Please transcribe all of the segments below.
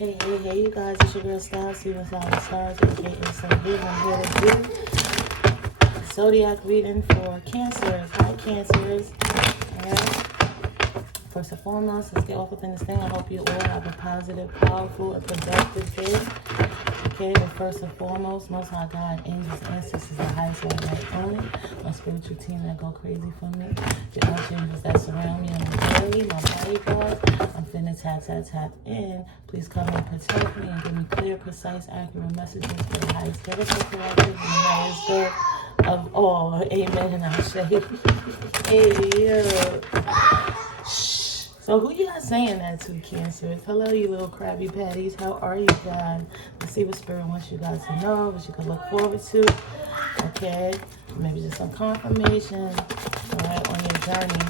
Hey, you guys, it's your girl Style, Steven Style, aka So Here. I'm here to do zodiac reading for Cancers. Hi, Cancers. Alright. First and foremost, let's get off within this thing. I hope you all have a positive, powerful, and productive day. Okay, but first and foremost, Most High God, angels, ancestors, the highest right only. My spiritual team that go crazy for me. The angels that surround me on the daily, my bodyguard. I'm finna tap in. Please cover and protect me and give me clear, precise, accurate messages for the highest good of the collective and the highest good of all. Amen. And I'll say, hey, yo. So who you guys saying that to, Cancers? Hello, you little Krabby Patties. How are you guys? Let's see what Spirit wants you guys to know, what you can look forward to. Okay, maybe just some confirmation, all right, on your journey.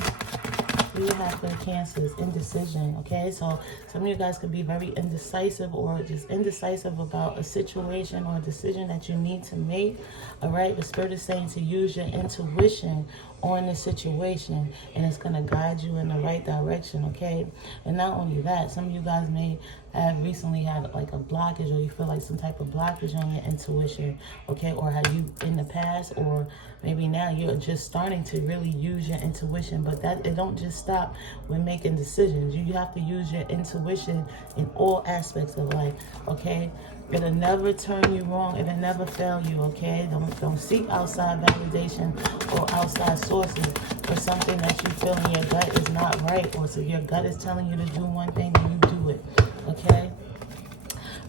What do you have for the Cancers? Indecision, okay? So some of you guys could be very indecisive or just indecisive about a situation or a decision that you need to make, all right? The Spirit is saying to use your intuition on the situation, and it's going to guide you in the right direction, okay? And not only that, some of you guys may have recently had like a blockage, or you feel like some type of blockage on your intuition, okay? Or have you in the past, or maybe now you're just starting to really use your intuition, but that it don't just stop when making decisions. You have to use your intuition in all aspects of life, okay? It'll never turn you wrong. It'll never fail you, okay? Don't seek outside validation or outside sources for something that you feel in your gut is not right, or so your gut is telling you to do one thing and you do it, okay?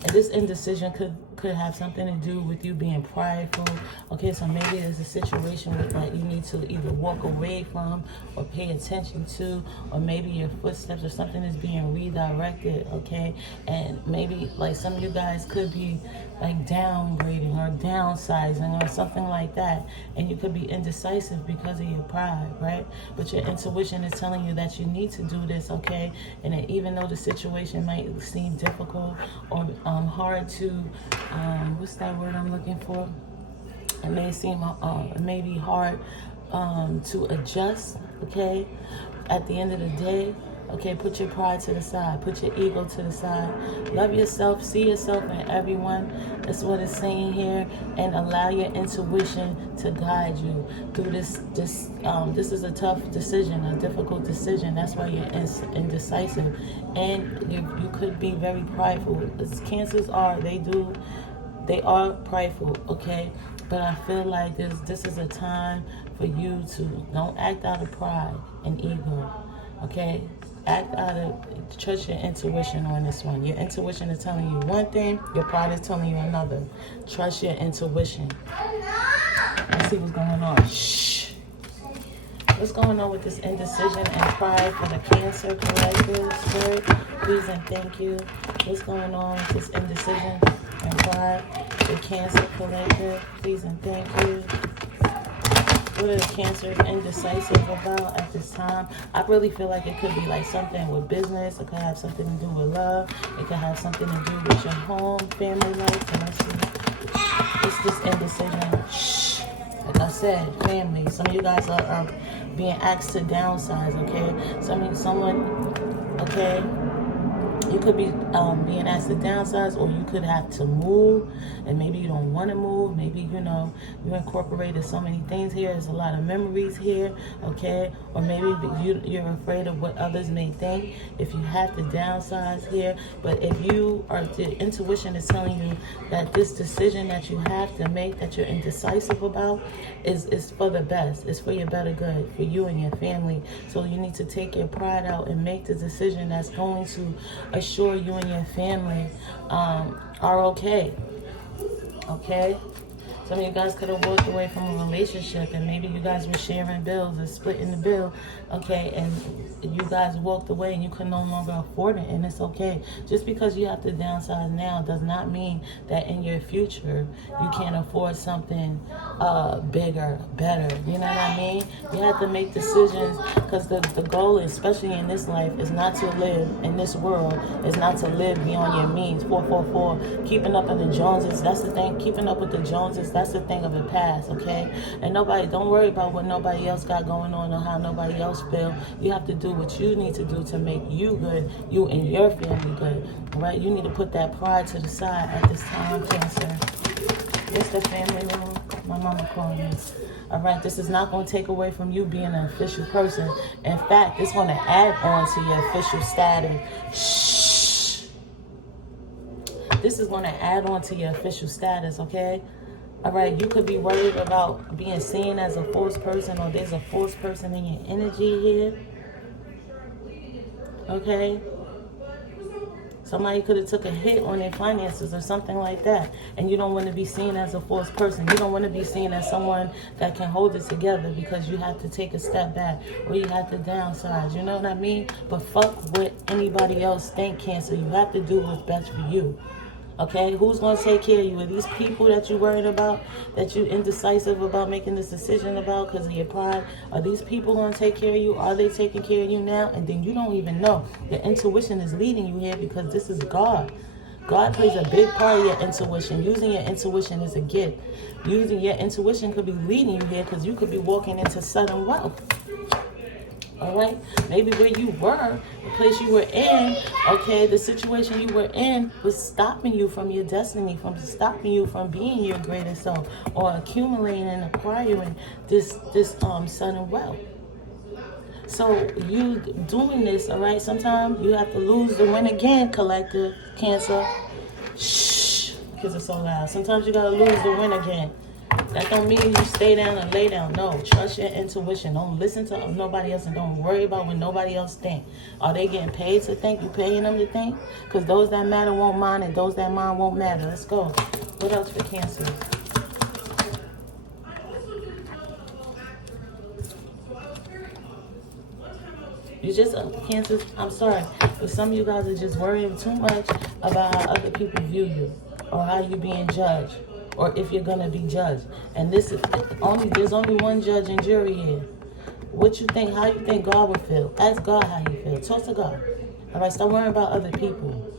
And this indecision could have something to do with you being prideful. Okay, so maybe there's a situation that you need to either walk away from or pay attention to, or maybe your footsteps or something is being redirected, okay? And maybe like some of you guys could be like downgrading or downsizing or something like that, and you could be indecisive because of your pride, right? But your intuition is telling you that you need to do this, okay? And that even though the situation might seem difficult or hard to what's that word I'm looking for? It may seem it may be hard to adjust, okay? At the end of the day, okay, put your pride to the side. Put your ego to the side. Love yourself. See yourself in everyone. That's what it's saying here. And allow your intuition to guide you through this. This is a tough decision, a difficult decision. That's why you're indecisive. And you could be very prideful. As Cancers are, they are prideful, okay? But I feel like this is a time for you to don't act out of pride and ego, okay? Trust your intuition on this one. Your intuition is telling you one thing, your pride is telling you another. Trust your intuition. Let's see what's going on. Shh. What's going on with this indecision and pride for the Cancer collective, Spirit? Please and thank you. What's going on with this indecision and pride for Cancer collective? Please and thank you. What are the Cancers indecisive about at this time? I really feel like it could be like something with business. It could have something to do with love. It could have something to do with your home, family life. And let's see. It's this indecision. Shh. Like I said, family. Some of you guys are being asked to downsize, okay? Someone, okay? You could be being asked to downsize, or you could have to move, and maybe you don't want to move. Maybe, you incorporated so many things here. There's a lot of memories here, okay? Or maybe you're afraid of what others may think if you have to downsize here. But if the intuition is telling you that this decision that you have to make, that you're indecisive about, is for the best. It's for your better good, for you and your family. So you need to take your pride out and make the decision that's going to assure you and your family are okay. Okay? Some of you guys could have walked away from a relationship, and maybe you guys were sharing bills or splitting the bill, okay, and you guys walked away and you could no longer afford it, and it's okay. Just because you have to downsize now does not mean that in your future you can't afford something bigger, better. You know what I mean? You have to make decisions, because the goal, especially in this life, is not to live in this world, is not to live beyond your means. 444, keeping up with the Joneses, that's the thing. Keeping up with the Joneses, That's a thing of the past, okay? And don't worry about what nobody else got going on or how nobody else feel. You have to do what you need to do to make you good, you and your family good, all right? You need to put that pride to the side at this time, Cancer. It's the family room. My mama called me. All right, this is not going to take away from you being an official person. In fact, it's going to add on to your official status. Shh. This is going to add on to your official status, okay? All right, you could be worried about being seen as a false person, or there's a false person in your energy here. Okay? Somebody could have took a hit on their finances or something like that. And you don't want to be seen as a false person. You don't want to be seen as someone that can hold it together, because you have to take a step back or you have to downsize. You know what I mean? But fuck what anybody else think, Cancer. You have to do what's best for you. Okay, who's going to take care of you? Are these people that you're worried about, that you're indecisive about making this decision about because of your pride? Are these people going to take care of you? Are they taking care of you now? And then you don't even know. Your intuition is leading you here, because this is God. God plays a big part of your intuition. Using your intuition is a gift. Using your intuition could be leading you here, because you could be walking into sudden wealth. All right, maybe where you were, the place you were in, okay, the situation you were in was stopping you from your destiny, from stopping you from being your greatest self, or accumulating and acquiring this sudden wealth. So you doing this, all right, sometimes you have to lose to win again, collective, Cancer. Shh, because it's so loud. Sometimes you got to lose to win again. That don't mean you stay down and lay down. No, trust your intuition. Don't listen to nobody else, and don't worry about what nobody else think. Are they getting paid to think? You paying them to think? Because those that matter won't mind, and those that mind won't matter. Let's go. What else for Cancer? You just, Cancer, I'm sorry, but some of you guys are just worrying too much about how other people view you, or how you being judged, or if you're gonna be judged. And this is there's only one judge and jury here. What you think, how you think God would feel? Ask God how you feel. Talk to God. All right, stop worrying about other people.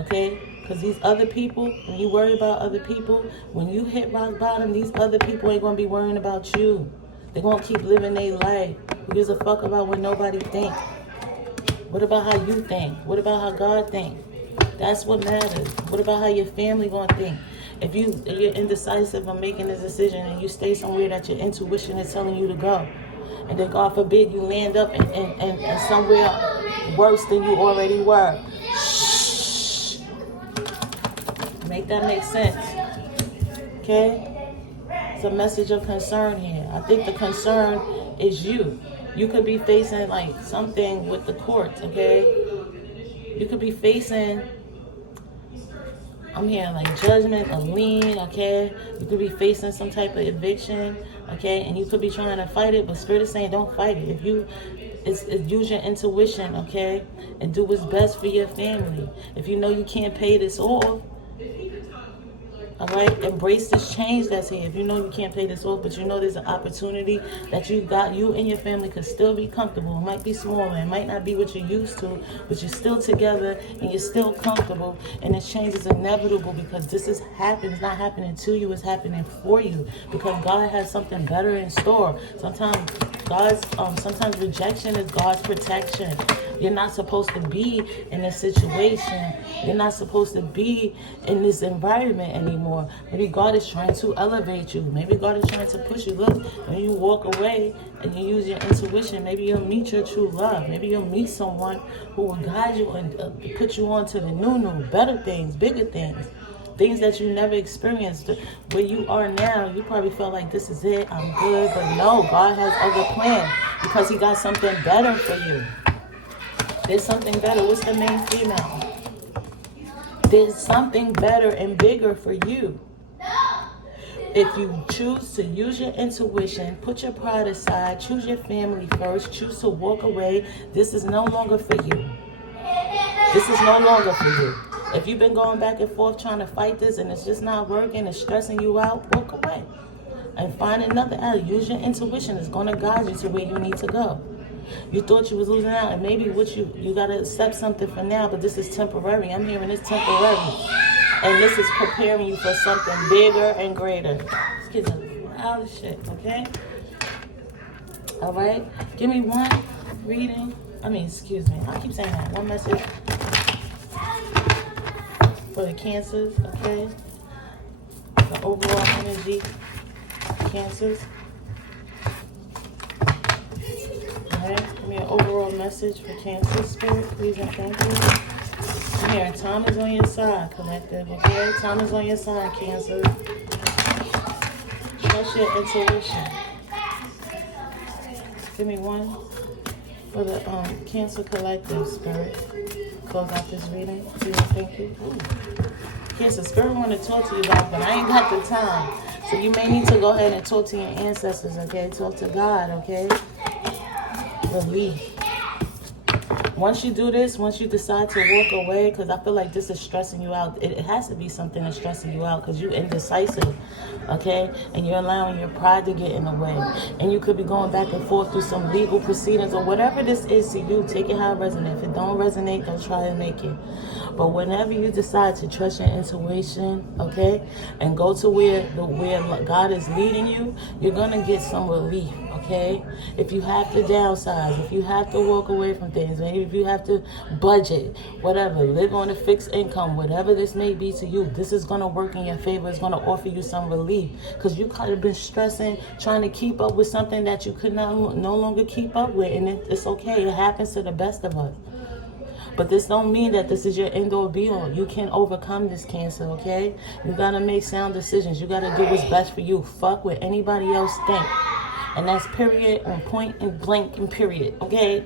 Okay? Because these other people, when you worry about other people, when you hit rock bottom, these other people ain't gonna be worrying about you. They're gonna keep living their life. Who gives a fuck about what nobody think? What about how you think? What about how God think? That's what matters. What about how your family gonna think? If you're indecisive on making a decision, and you stay somewhere that your intuition is telling you to go, and then God forbid you land up in somewhere worse than you already were. Shh. Make that make sense. Okay? It's a message of concern here. I think the concern is you. You could be facing like something with the courts, okay? You could be facing, I'm hearing like judgment, a lien, okay? You could be facing some type of eviction, okay? And you could be trying to fight it, but Spirit is saying don't fight it. If you, it's use your intuition, okay? And do what's best for your family. If you know you can't pay this off, all right, embrace this change that's here. If you know you can't pay this off, but you know there's an opportunity that you and your family could still be comfortable. It might be smaller, it might not be what you're used to, but you're still together and you're still comfortable. And this change is inevitable, because this is happening. It's not happening to you, it's happening for you, because God has something better in store. Sometimes rejection is God's protection. You're not supposed to be in this situation. You're not supposed to be in this environment anymore. Maybe God is trying to elevate you. Maybe God is trying to push you. Look, when you walk away and you use your intuition, maybe you'll meet your true love. Maybe you'll meet someone who will guide you and put you on to the new, better things, bigger things. Things that you never experienced. Where you are now, you probably felt like this is it, I'm good. But no, God has other plans, because he got something better for you. There's something better. What's the main female? There's something better and bigger for you. If you choose to use your intuition, put your pride aside, choose your family first, choose to walk away, this is no longer for you. This is no longer for you. If you've been going back and forth trying to fight this and it's just not working, it's stressing you out, walk away. And find another alley. Use your intuition. It's going to guide you to where you need to go. You thought you was losing out, and maybe what you got to accept something for now, but this is temporary. I'm hearing it's temporary. And this is preparing you for something bigger and greater. These kids are wild as shit, okay? All right? Give me one reading. Excuse me. I keep saying that. One message for the Cancers, okay? The overall energy, Cancers. All right? Give me an overall message for Cancer, Spirit, please and thank you. Here, time is on your side, collective, okay? Time is on your side, Cancer. Trust your intuition. Give me one for the Cancer collective, Spirit. Close out this reading. Please and thank you. Ooh. Cancer, Spirit want to talk to you guys, but I ain't got the time. So you may need to go ahead and talk to your ancestors, okay? Talk to God, okay? Relief. Once you do this, once you decide to walk away, because I feel like this is stressing you out. It has to be something that's stressing you out because you're indecisive, okay? And you're allowing your pride to get in the way. And you could be going back and forth through some legal proceedings or whatever this is to you. Take it how it resonates. If it don't resonate, don't try to make it. But whenever you decide to trust your intuition, okay, and go to where God is leading you, you're going to get some relief, okay? If you have to downsize, if you have to walk away from things, maybe if you have to budget, whatever, live on a fixed income, whatever this may be to you, this is going to work in your favor. It's going to offer you some relief because you could have been stressing, trying to keep up with something that you could no longer keep up with, and it's okay. It happens to the best of us. But this don't mean that this is your end or be all. You can overcome this, Cancer, okay? You got to make sound decisions. You got to do what's best for you. Fuck what anybody else think. And that's period and point and blank and period, okay?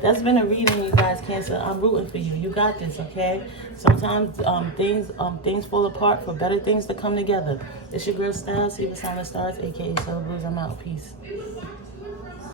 That's been a reading, you guys, Cancer. I'm rooting for you. You got this, okay? Sometimes things fall apart for better things to come together. It's your girl Style, see the sign of stars, aka Celebrate. I'm out. Peace.